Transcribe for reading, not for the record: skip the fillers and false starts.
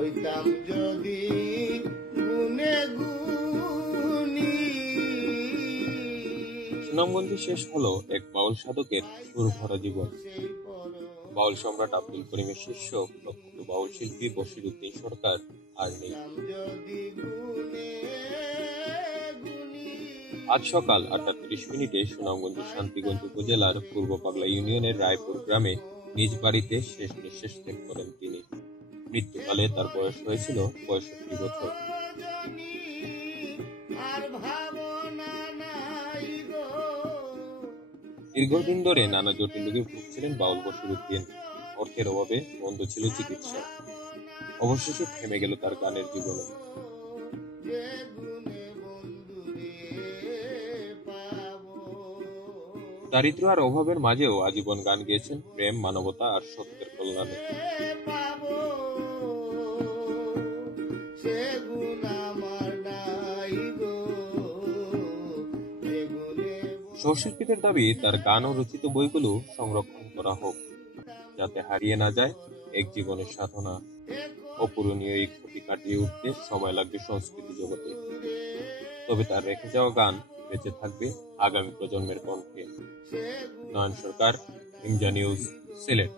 হইতাম যদি গুনে গুণী। সুনামগঞ্জে শেষ হলো এক বাউল সাধকের সুরভরা জীবন। বাউল সম্রাট আব্দুল করিমের শিষ্য প্রখ্যাত বাউল শিল্পী বশিরউদ্দিন সরকার আর নেই। আজ সকাল 8:30 সুনামগঞ্জের শান্তিগঞ্জ উপজেলার পূর্ব পাগলা ইউনিয়নের রায়পুর গ্রামে নিজ বাড়িতে শেষ নিঃশ্বাস ত্যাগ করেন তিনি। মৃত্যুকালে তার বয়স হয়েছিল 65 বছর। দীর্ঘদিন ধরে নানা জটিল রোগে ভুগছিলেন বাউল বশিরউদ্দিন। অর্থের অভাবে বন্ধ ছিল চিকিৎসা। অবশেষে থেমে গেল তার গানের জীবনে। দারিদ্র্য আর অভাবের মাঝেও আজীবন গান গেয়েছেন প্রেম, মানবতা আর সত্যের কল্যাণে। সহশিল্পীদের দাবি তার গান ও রচিত বইগুলো সংরক্ষণ করা হোক, যাতে হারিয়ে না যায় এক জীবনের সাধনা। অপূরণীয় এই ক্ষতি কাটিয়ে উঠতে সময় লাগবে সংস্কৃতি জগতে, তবে তার রেখে যাওয়া গান বেঁচে থাকবে আগামী প্রজন্মের কণ্ঠে। নয়ন সরকার, ইমজা নিউজ, সিলেট।